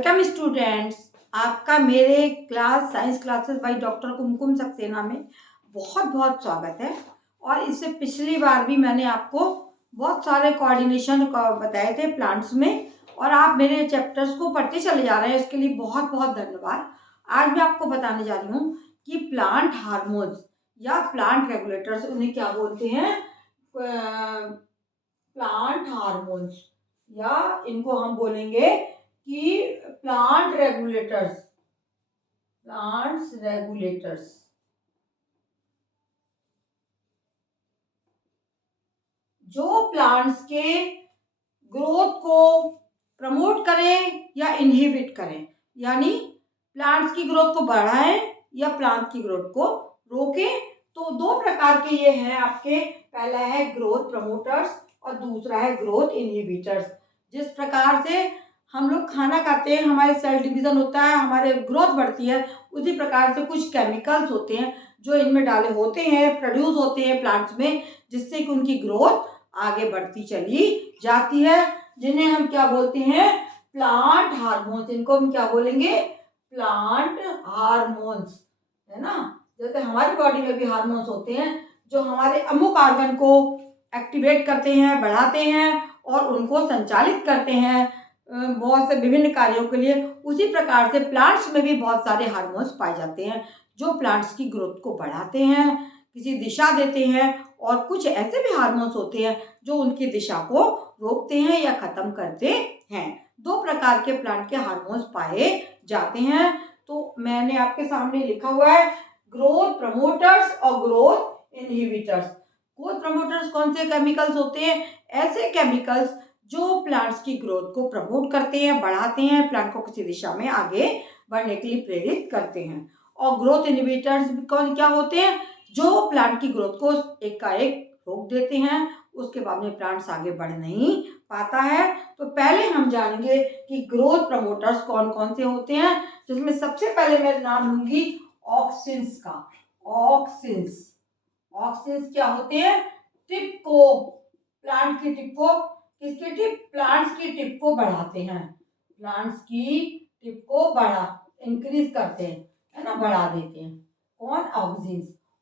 Welcome students, आपका मेरे class science classes by doctor Kumkum Saxena में बहुत बहुत स्वागत है। और इससे पिछली बार भी मैंने आपको बहुत सारे कोऑर्डिनेशन बताए थे प्लांट्स में, और आप मेरे चैप्टर्स को पढ़ते चले जा रहे हैं, इसके लिए बहुत बहुत धन्यवाद। आज मैं आपको बताने जा रही हूँ कि प्लांट हार्मोन्स या प्लांट रेगुलेटर्स उन्हें क्या बोलते हैं। प्लांट हार्मोन्स या इनको हम बोलेंगे कि प्लांट्स रेगुलेटर्स जो प्लांट्स के ग्रोथ को प्रमोट करें या इनहिबिट करें, यानी प्लांट्स की ग्रोथ को बढ़ाएं या प्लांट की ग्रोथ को रोकें। तो दो प्रकार के ये हैं आपके, पहला है ग्रोथ प्रमोटर्स और दूसरा है ग्रोथ इनहिबिटर्स। जिस प्रकार से हम लोग खाना खाते हैं, हमारे सेल डिवीजन होता है, हमारे ग्रोथ बढ़ती है, उसी प्रकार से कुछ केमिकल्स होते हैं जो इनमें डाले होते हैं, प्रोड्यूस होते हैं प्लांट्स में, जिससे कि उनकी ग्रोथ आगे बढ़ती चली जाती है, जिन्हें हम क्या बोलते हैं, प्लांट हार्मोन्स। इनको हम क्या बोलेंगे, प्लांट हार्मोन्स, है ना। जैसे हमारी बॉडी में भी हार्मोन्स होते हैं जो हमारे अमुक ऑर्गन को एक्टिवेट करते हैं, बढ़ाते हैं और उनको संचालित करते हैं बहुत से विभिन्न कार्यों के लिए। उसी प्रकार से प्लांट्स में भी बहुत सारे हार्मोन्स पाए जाते हैं जो प्लांट्स की ग्रोथ को बढ़ाते हैं, किसी दिशा देते हैं, और कुछ ऐसे भी हार्मोन्स होते हैं जो उनकी दिशा को रोकते हैं या खत्म करते हैं। दो प्रकार के प्लांट के हार्मोन्स पाए जाते हैं। तो मैंने आपके सामने लिखा हुआ है ग्रोथ प्रमोटर्स और ग्रोथ इनहिबिटर्स। ग्रोथ प्रमोटर्स कौन से केमिकल्स होते हैं, ऐसे केमिकल्स जो प्लांट्स की ग्रोथ को प्रमोट करते हैं, बढ़ाते हैं, प्लांट को किसी दिशा में आगे बढ़ने के लिए प्रेरित करते हैं। और ग्रोथ इनहिबिटर्स कौन क्या होते हैं, जो प्लांट की ग्रोथ को एकाएक रोक देते हैं, उसके बाद में प्लांट्स आगे बढ़ नहीं पाता है। तो पहले हम जानेंगे कि ग्रोथ प्रमोटर्स कौन कौन से होते हैं, जिसमें सबसे पहले मैं नाम लूंगी ऑक्सिन्स का। ऑक्सिन्स क्या होते हैं, टिप को, प्लांट की टिप को, किसकी टिप, प्लांट्स की टिप को बढ़ाते हैं, प्लांट्स की टिप को इंक्रीज करते हैं, है ना, बढ़ा देते हैं। कौन,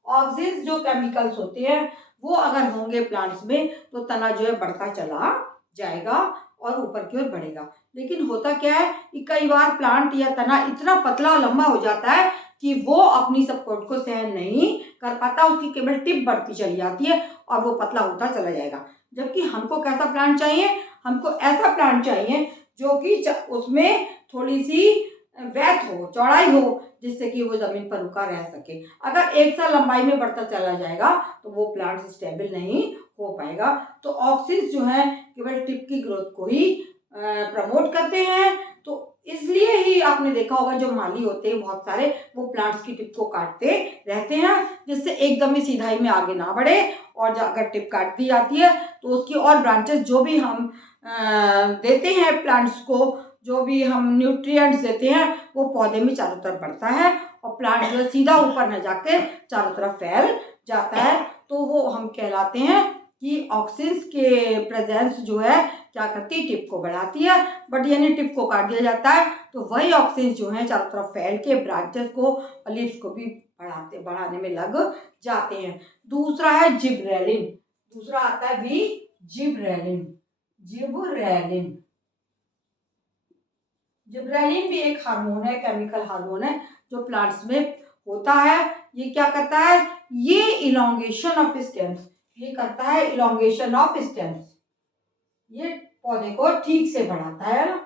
ऑक्सिन्स जो केमिकल्स होते हैं वो अगर होंगे प्लांट्स में तो तना जो है बढ़ता चला जाएगा और ऊपर की ओर बढ़ेगा। लेकिन होता क्या है कि कई बार प्लांट या तना इतना पतला लंबा हो जाता है कि वो अपनी सपोर्ट को सहन नहीं कर पाता, उसकी केवल टिप बढ़ती चली जाती है और वो पतला होता चला जाएगा। जबकि हमको कैसा प्लांट चाहिए, हमको ऐसा प्लांट चाहिए जो कि उसमें थोड़ी सी वैथ हो, चौड़ाई हो, जिससे कि वो जमीन पर रुका रह सके। अगर एक साल लंबाई में बढ़ता चला जाएगा तो वो प्लांट स्टेबल नहीं हो पाएगा। तो ऑक्सिन्स जो है केवल टिप की ग्रोथ को ही प्रमोट करते हैं। तो इसलिए ही आपने देखा होगा जो माली होते हैं बहुत सारे, वो प्लांट्स की टिप को काटते रहते हैं, जिससे एकदम ही सीधाई में आगे ना बढ़े। और अगर टिप काट दी जाती है तो उसकी और ब्रांचेस जो भी हम देते हैं प्लांट्स को, जो भी हम न्यूट्रिएंट्स देते हैं, वो पौधे में चारों तरफ बढ़ता है और प्लांट जो सीधा ऊपर न जाके चारों तरफ फैल जाता है। तो वो हम कहलाते हैं कि ऑक्सिन्स के प्रेजेंस जो है क्या करती है, टिप को बढ़ाती है। बट यानी टिप को काट दिया जाता है तो वही ऑक्सिन्स जो है चारों तरफ फैल के ब्रांचेस को, लीव्स को भी बढ़ाने में लग जाते हैं। दूसरा है जिबरेलिन, दूसरा आता है भी जिबरेलिन। जिबरेलिन भी एक हार्मोन है, केमिकल हार्मोन है जो प्लांट्स में होता है। ये क्या करता है, ये इलोंगेशन ऑफ स्टेम्स, ये करता है इलोंगेशन ऑफ स्टेम्स, ये पौधे को ठीक से बढ़ाता है ना,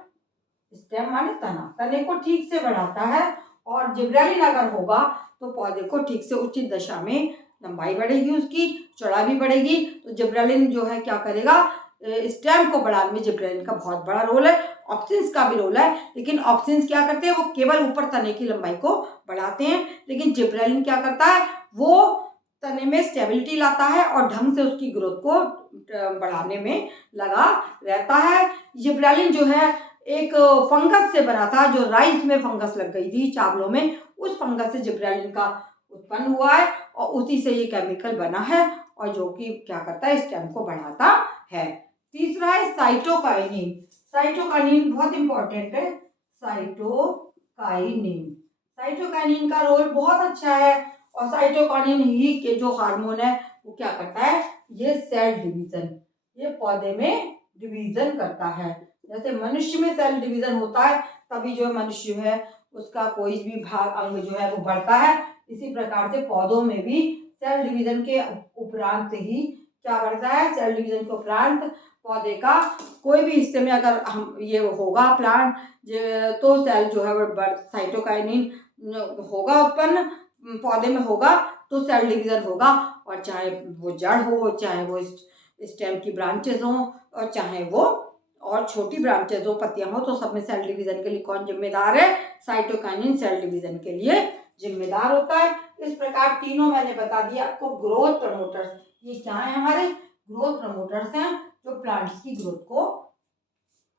स्टेम माने तना, तने को ठीक से बढ़ाता है। और जिबरेलिन अगर होगा तो पौधे को ठीक से उचित दशा में लंबाई बढ़ेगी, उसकी चौड़ाई भी बढ़ेगी। तो जिबरेलिन जो है क्या करेगा, स्टेम को बढ़ाने में जिबरेलिन का बहुत बड़ा रोल है, ऑक्सिन्स का भी रोल है। लेकिन ऑक्सिन्स क्या करते हैं, वो केवल ऊपर तने की लंबाई को बढ़ाते हैं, लेकिन जिबरेलिन क्या करता है, वो तने में स्टेबिलिटी लाता है और ढंग से उसकी ग्रोथ को बढ़ाने में लगा रहता है। जिबरेलिन जो है एक फंगस से बना था, जो राइस में फंगस लग गई थी चावलों में, उस फंगस से जिबरेलिन का उत्पन्न हुआ है और उसी से ये केमिकल बना है, और जो कि क्या करता है, स्टेम को बढ़ाता है। तीसरा है साइटोकाइनिन। साइटोकाइनिन बहुत इंपॉर्टेंट है। साइटोकाइनिन। साइटोकाइनिन का रोल बहुत अच्छा है और साइटोकाइनिन ही के जो हार्मोन है वो क्या करता है, ये सेल डिवीजन, ये पौधे में डिवीजन करता है। जैसे मनुष्य में सेल डिवीजन होता है तभी जो मनुष्य है उसका कोई भी भाग अंग जो है वो बढ़ता है, इसी प्रकार से पौधों में भी सेल डिवीजन के उपरांत ही क्या बढ़ता है, सेल डिवीजन के उपरांत पौधे का कोई भी हिस्से में अगर हम ये होगा प्लांट तो सेल जो है वो साइटोकाइनिन होगा उत्पन्न, पौधे में होगा तो सेल डिवीजन होगा। और चाहे वो जड़ हो, चाहे वो स्टेम की ब्रांचेस हो, और चाहे वो और छोटी ब्रांचेस हो, पत्तियां हो, तो सब में सेल डिवीजन के लिए कौन जिम्मेदार है, साइटोकाइनिन सेल डिवीजन के लिए जिम्मेदार होता है। इस प्रकार तीनों मैंने बता दिया आपको ग्रोथ प्रमोटर्स। ये क्या है, हमारे ग्रोथ प्रमोटर्स हैं जो प्लांट्स की ग्रोथ को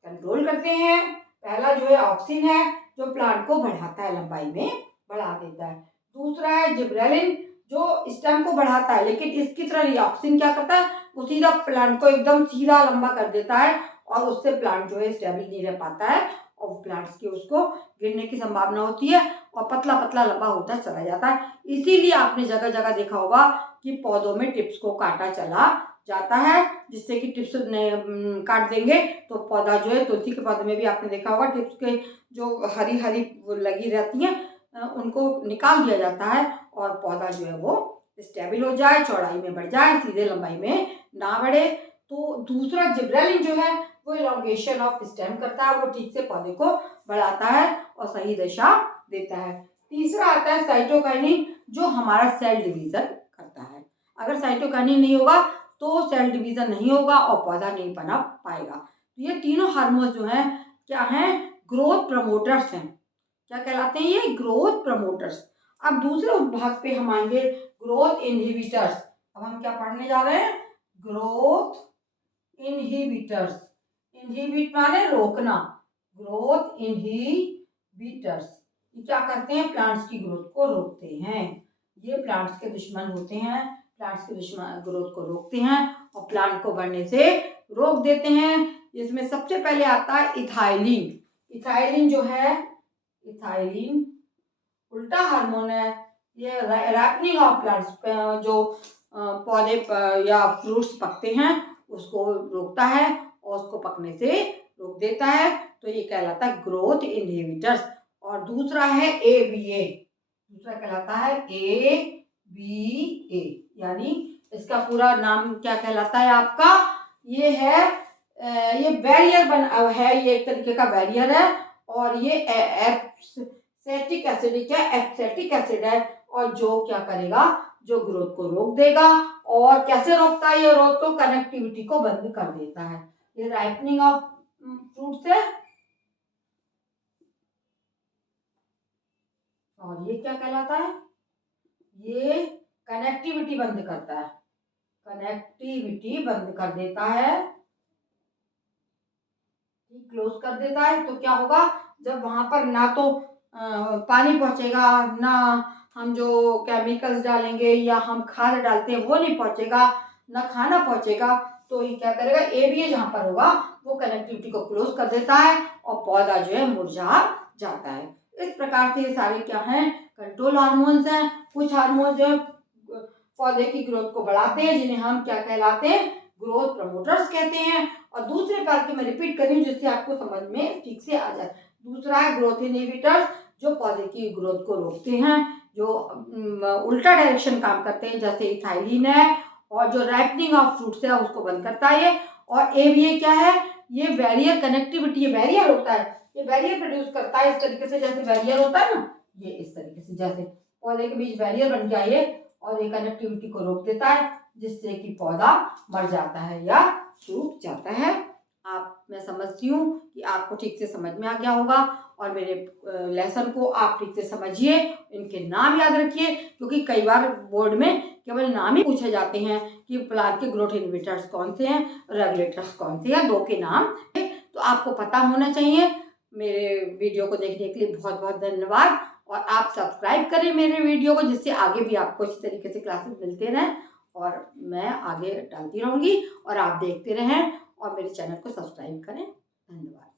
कंट्रोल करते हैं। पहला जो है ऑक्सिन है जो प्लांट को बढ़ाता है, लंबाई में बढ़ा देता है। दूसरा है जिब्रेलिन जो स्टेम को बढ़ाता है, लेकिन इसकी तरह रिऑक्सिन क्या करता है, वो सीधा प्लांट को एकदम सीधा लंबा कर देता है और उससे प्लांट जो है स्टेबल नहीं रह पाता है और प्लांट्स की उसको गिरने की संभावना होती है और पतला पतला लंबा होता चला जाता है। इसीलिए आपने जगह जगह देखा होगा कि पौधों में टिप्स को काटा चला जाता है, जिससे कि टिप्स काट देंगे तो पौधा जो है, तुलसी के पौधे में भी आपने देखा होगा टिप्स के जो हरी हरी लगी रहती हैं उनको निकाल दिया जाता है और पौधा जो है वो स्टेबल हो जाए, चौड़ाई में बढ़ जाए, सीधे लंबाई में ना बढ़े। तो दूसरा जिब्रेलिन जो है वो इलॉन्गेशन ऑफ स्टेम करता है, वो ठीक से पौधे को बढ़ाता है और सही दिशा देता है। तीसरा आता है साइटोकाइनिन जो हमारा सेल डिवीजन करता है। अगर साइटोकाइनिन नहीं होगा तो सेल डिवीजन नहीं होगा और पौधा नहीं बना पाएगा। तो ये तीनों हार्मोन जो हैं क्या हैं, ग्रोथ प्रमोटर्स हैं। क्या कहलाते हैं ये, ग्रोथ प्रमोटर्स। अब दूसरे भाग पे हम आएंगे ग्रोथ इनहिबिटर्स। अब हम क्या पढ़ने जा रहे हैं, ग्रोथ इनहिबिटर्स। इनहिबिट माने रोकना, ग्रोथ इनहिबिटर्स। ये क्या करते हैं, प्लांट्स की ग्रोथ को रोकते हैं। ये प्लांट्स के दुश्मन होते हैं, प्लांट्स के दुश्मन ग्रोथ को रोकते हैं और प्लांट को बढ़ने से रोक देते हैं। इसमें सबसे पहले आता है इथाइलिन। इथाइलिन जो है, इथाइलिन उल्टा हार्मोन है। ये रैपनिंग ऑफ प्लांट्स, जो पौधे या फ्रूट्स पकते हैं उसको रोकता है और उसको पकने से रोक देता है। तो ये कहलाता है ग्रोथ इनहिबिटर्स। और दूसरा है ABA, दूसरा कहलाता है ABA, यानी इसका पूरा नाम क्या कहलाता है आपका, ये है ये बैरियर है, ये एक तरीके का बैरियर है और ये एब्सिटिक एसिड क्या, एब्सिटिक एसिड है और जो क्या करेगा, जो ग्रोथ को रोक देगा। और कैसे रोकता है ये ग्रोथ को, कनेक्टिविटी को बंद कर देता है। ये राइपनिंग ऑफ फ्रूट्स है और ये क्या कहलाता है, ये कनेक्टिविटी बंद करता है, कनेक्टिविटी बंद कर देता है, क्लोज कर देता है। तो क्या होगा, जब वहां पर ना तो पानी पहुंचेगा, ना हम जो केमिकल्स डालेंगे या हम खाद डालते हैं वो नहीं पहुंचेगा, ना खाना पहुंचेगा, तो ये क्या करेगा, ABA जहां पर होगा वो कनेक्टिविटी को क्लोज कर देता है और पौधा जो है मुरझा जाता है। इस प्रकार से ये सारे क्या हैं, कंट्रोल हार्मोन्स हैं। कुछ हार्मोन जो है पौधे की ग्रोथ को बढ़ाते हैं जिन्हें हम क्या कहलाते हैं, ग्रोथ प्रमोटर्स कहते हैं। और दूसरे बार के मैं रिपीट कर रही हूँ जिससे आपको समझ में ठीक से आ जाए। दूसरा है ग्रोथ इनहिबिटर्स जो पौधे की ग्रोथ को रोकते हैं, जो उल्टा डायरेक्शन काम करते हैं, जैसे इथाइलिन है और जो राइपनिंग ऑफ फ्रूट्स है उसको बंद करता है। और ABA क्या है, ये बैरियर कनेक्टिविटी, ये बैरियर होता है, ये बैरियर प्रोड्यूस करता है इस तरीके से, जैसे बैरियर होता है ना, ये इस तरीके से जैसे पौधे के बीच बैरियर बन गया ये, और ये कनेक्टिविटी को रोक देता है जिससे कि पौधा मर जाता है या सूख जाता है। मैं समझती हूँ कि आपको ठीक से समझ में आ गया होगा और मेरे लेसन को आप ठीक से समझिए, इनके नाम याद रखिए क्योंकि कई बार बोर्ड में केवल नाम ही पूछे जाते हैं कि प्लांट के ग्रोथ इनहिबिटर्स कौन से हैं, रेगुलेटर्स कौन से हैं, 2 के नाम, तो आपको पता होना चाहिए। मेरे वीडियो को देखने के लिए बहुत बहुत धन्यवाद और आप सब्सक्राइब करें मेरे वीडियो को, जिससे आगे भी आपको इस तरीके से क्लासेस मिलते रहें और मैं आगे डालती रहूँगी और आप देखते रहें और मेरे चैनल को सब्सक्राइब करें। धन्यवाद।